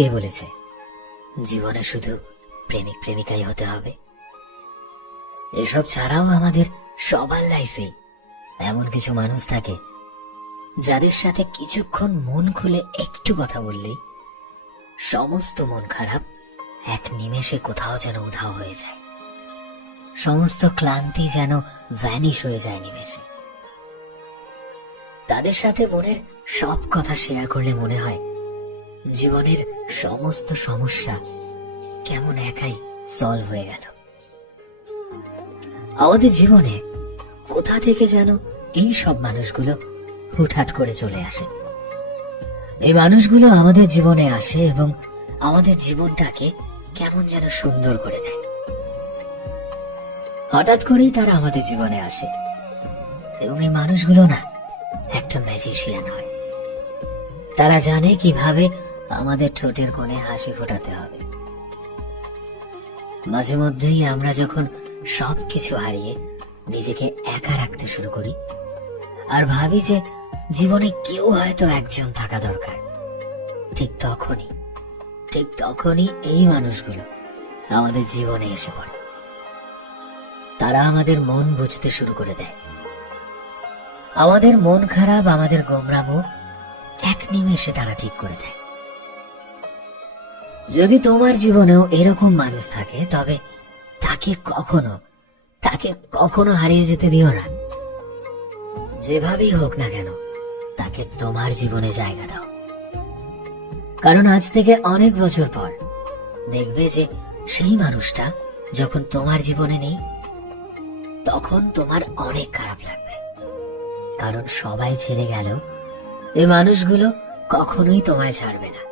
কে বলেছে জীবনে শুধু প্রেমিক প্রেমিকাই হতে হবে? এসব ছাড়াও আমাদের সবার লাইফে এমন কিছু মানুষ থাকে যাদের সাথে কিছুক্ষণ মন খুলে একটু কথা বললেই সমস্ত মন খারাপ এক নিমেষে কোথাও যেন উধাও হয়ে যায়, সমস্ত ক্লান্তি যেন ভ্যানিশ হয়ে যায় নিমেষে। তাদের সাথে মনের সব কথা শেয়ার করলে মনে হয় জীবনের সমস্ত সমস্যা কেমন একাই সলভ হয়ে গেল। আমাদের জীবনে কোথা থেকে যেন এই সব মানুষগুলো হুটহাট করে চলে আসে। এই মানুষগুলো আমাদের জীবনে আসে এবং আমাদের জীবনটাকে কেমন যেন সুন্দর করে দেয়। হঠাৎ করেই তারা আমাদের জীবনে আসে এবং এই মানুষগুলো না একটা ম্যাজিশিয়ান হয়। তারা জানে কিভাবে আমাদের ঠোঁটের কোণে হাসি ফোটাতে হবে। মাঝে মধ্যেই আমরা যখন সবকিছু হারিয়ে নিজেকে একা রাখতে শুরু করি আর ভাবি যে জীবনে কেউ হয়তো একজন থাকা দরকার, ঠিক তখনই এই মানুষগুলো আমাদের জীবনে এসে পড়ে। তারা আমাদের মন বুঝতে শুরু করে দেয়। আমাদের মন খারাপ, আমাদের গোমরা মুখ এক নিমেষে তারা ঠিক করে দেয়। যদি তোমার জীবনেও এরকম মানুষ থাকে তবে তাকে কখনো হারিয়ে যেতে দিও না। যেভাবেই হোক না কেন তাকে তোমার জীবনে জায়গা দাও, কারণ আজ থেকে অনেক বছর পর দেখবে যে সেই মানুষটা যখন তোমার জীবনে নেই তখন তোমার অনেক খারাপ লাগবে। কারণ সবাই ছেড়ে গেলেও এই মানুষগুলো কখনোই তোমায় ছাড়বে না।